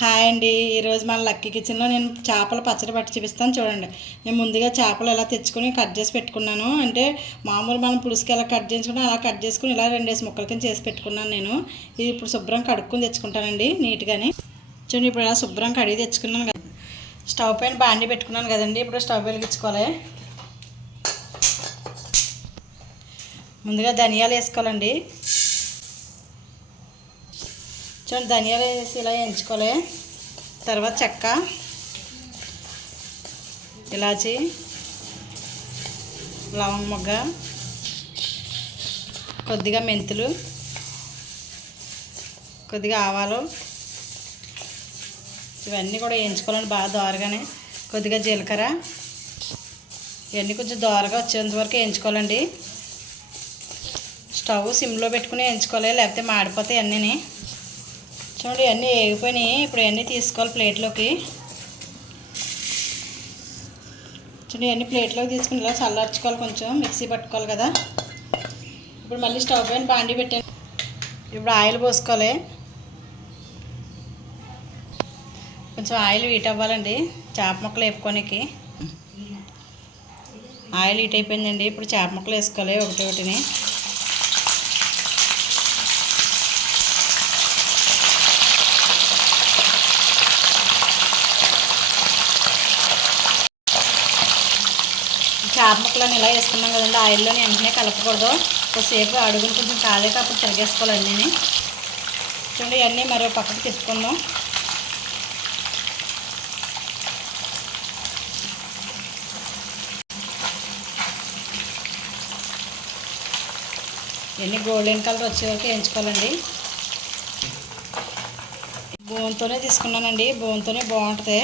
Hi అండి. ఈరోజు మన లక్కీ కిచెన్లో నేను చేపల పచ్చడి పట్టి చూపిస్తాను చూడండి. నేను ముందుగా చేపలు ఎలా తెచ్చుకొని కట్ చేసి పెట్టుకున్నాను. అంటే మామూలు మనం పులుసుకి ఎలా కట్ చేసుకున్నా అలా కట్ చేసుకుని ఇలా రెండేసి ముక్కల కింద చేసి పెట్టుకున్నాను నేను. ఇది ఇప్పుడు శుభ్రం కడుక్కుని తెచ్చుకుంటానండి నీట్గాని. చూడండి ఇప్పుడు ఇలా శుభ్రం కడిగి తెచ్చుకున్నాను కదా. స్టవ్ పైన బాండి పెట్టుకున్నాను కదండి. ఇప్పుడు స్టవ్ వెలిగించుకోవాలి. ముందుగా ధనియాలు వేసుకోవాలండి. చూడండి ధనియాలు వేసి ఇలా ఎంచుకోలే తర్వాత చెక్క ఇలాచి లవంగ మొగ్గ కొద్దిగా మెంతులు కొద్దిగా ఆవాలు. ఇవన్నీ కూడా వేయించుకోవాలండి బాగా దోరగానే. కొద్దిగా జీలకర్ర. ఇవన్నీ కొంచెం దోరగా వచ్చేంత వరకు వేయించుకోవాలండి స్టవ్ సిమ్లో పెట్టుకుని వేయించుకోవాలి లేకపోతే మాడిపోతాయి అన్నీ చూడండి అన్నీ వేగిపోయినాయి. ఇప్పుడు అన్నీ తీసుకోవాలి ప్లేట్లోకి. చూడండి ఇవన్నీ ప్లేట్లోకి తీసుకుని ఇలా చల్లార్చుకోవాలి కొంచెం. మిక్సీ పట్టుకోవాలి కదా. ఇప్పుడు మళ్ళీ స్టవ్ పైన బాండి పెట్టాను. ఇప్పుడు ఆయిల్ పోసుకోవాలి. కొంచెం ఆయిల్ హీట్ అవ్వాలండి. చేప ముక్కలు వేపుకోనికి. ఆయిల్ హీట్ అయిపోయిందండి. ఇప్పుడు చేప ముక్కలు వేసుకోవాలి ఒకటి ఒకటిని. చేప ముక్కలను ఇలా వేసుకున్నాం కదండి. ఆయిల్లోని వెంటనే కలపకూడదు. కొద్దిసేపు అడుగులు కొంచెం కాలేక అప్పుడు తిరిగేసుకోవాలి అన్నీ చూడండి ఇవన్నీ మరో పక్కకు తిప్పుకుందాం. ఇవన్నీ గోల్డెన్ కలర్ వచ్చే వరకు వేయించుకోవాలండి. బోన్తోనే తీసుకున్నానండి. బోన్తోనే బాగుంటుంది.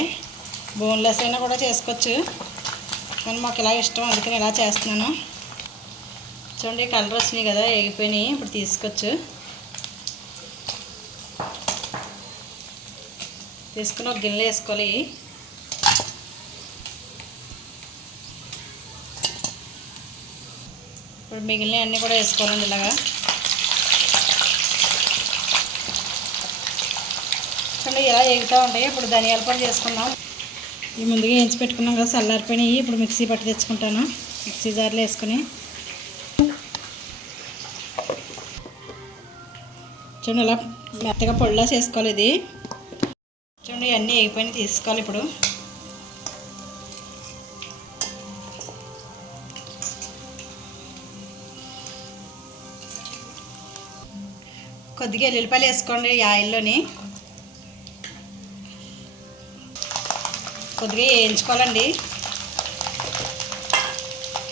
బోన్లెస్ అయినా కూడా చేసుకోవచ్చు. కానీ మాకు ఇలా ఇష్టం అందుకని ఇలా చేస్తున్నాను. చూడండి కలర్ వచ్చినాయి కదా ఎగిపోయినాయి ఇప్పుడు తీసుకోవచ్చు తీసుకుని ఒక గిన్నె వేసుకోవాలి. ఇప్పుడు మిగిలిన అన్నీ కూడా వేసుకోవాలండి ఇలాగా. చూడండి ఇలా ఎగుతూ ఉంటాయి. ఇప్పుడు ధనియాల పొడి చేసుకుందాం. ఈ ముందుగా వేయించి పెట్టుకున్నాం కదా చల్లారిపోయినాయి ఇప్పుడు మిక్సీ పట్టి తెచ్చుకుంటాను. మిక్సీ జార్లో వేసుకొని. చూడండి ఇలా మెత్తగా పొడిలా చేసుకోవాలి ఇది. చూడండి ఇవన్నీ వేగిపోయినాయి తీసుకోవాలి ఇప్పుడు. కొద్దిగా ఎల్లుల్లిపాయలు వేసుకోండి ఈ ఆయిల్లోని. కొద్దిగా వేయించుకోవాలండి.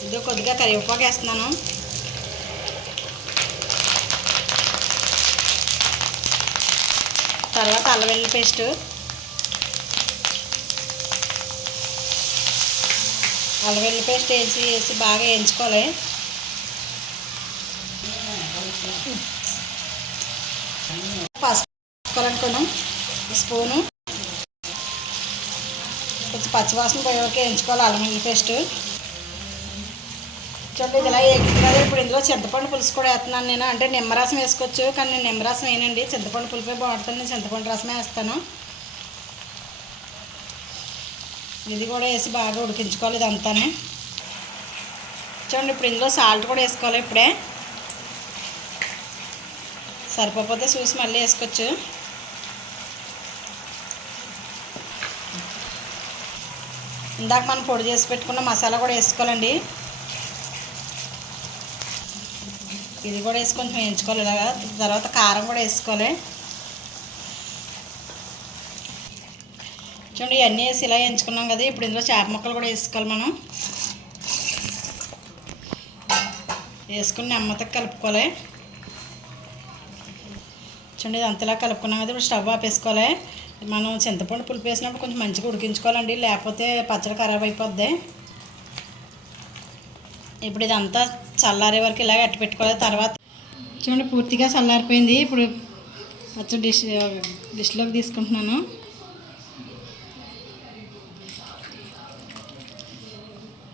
ఇదో కొద్దిగా కరివేపాకు వేస్తున్నాను. తర్వాత అల్లం వెల్లుల్లి పేస్ట్. అల్లం వెల్లుల్లి పేస్ట్ వేసి వేసి బాగా వేయించుకోవాలి. పసుపు అనుకున్నాం స్పూను. కొంచెం పచ్చివాసన పోయేవరకు వేయించుకోవాలి అల్లం వెల్లుల్లి పేస్ట్. చూడండి ఇది ఇలా వేగింది కదా. ఇప్పుడు ఇందులో చింతపండు పులుసు కూడా వేస్తున్నాను నేను. అంటే నిమ్మరసం వేసుకోవచ్చు కానీ నేను నిమ్మరసం వేయనండి. చింతపండు పులిపే బాగుంటుంది. నేను చింతపండు రసమే వేస్తాను. ఇది కూడా వేసి బాగా ఉడికించుకోవాలి ఇదంతాను. చూడండి ఇప్పుడు ఇందులో సాల్ట్ కూడా వేసుకోవాలి ఇప్పుడే. సరిపోతే చూసి మళ్ళీ వేసుకోవచ్చు. ఇందాక మనం పొడి చేసి పెట్టుకున్న మసాలా కూడా వేసుకోవాలండి. ఇది కూడా వేసి కొంచెం వేయించుకోవాలి ఇలాగా. తర్వాత కారం కూడా వేసుకోవాలి. చూడండి ఇవన్నీ వేసి ఇలా వేయించుకున్నాం కదా ఇప్పుడు ఇందులో చేప ముక్కలు కూడా వేసుకోవాలి మనం. వేసుకుని నెమ్మదిగా కలుపుకోవాలి. చూడండి ఇది అంతలా కలుపుకున్నాం కదా ఇప్పుడు స్టవ్ ఆపేసుకోవాలి. మనం చింతపండు పులుపు వేసినప్పుడు కొంచెం మంచిగా ఉడికించుకోవాలండి. లేకపోతే పచ్చడి ఖరాబ్ అయిపోద్ది. ఇప్పుడు ఇదంతా చల్లారే వరకు ఇలాగ అట్టు పెట్టుకోవాలి. తర్వాత చూడండి పూర్తిగా చల్లారిపోయింది. ఇప్పుడు పచ్చడి డిష్ డిష్లోకి తీసుకుంటున్నాను.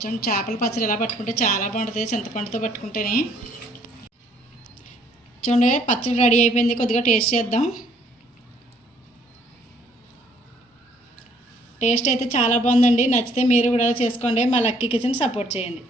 చూడండి చేపల పచ్చడి ఎలా పట్టుకుంటే చాలా బాగుంటుంది. చింతపండుతో పట్టుకుంటేనే. చూడండి పచ్చడి రెడీ అయిపోయింది. కొద్దిగా టేస్ట్ చేద్దాం. టేస్ట్ అయితే చాలా బాగుందండి. నచ్చితే మీరు కూడా చేసుకోండి. మా లక్కీ కిచెన్ సపోర్ట్ చేయండి.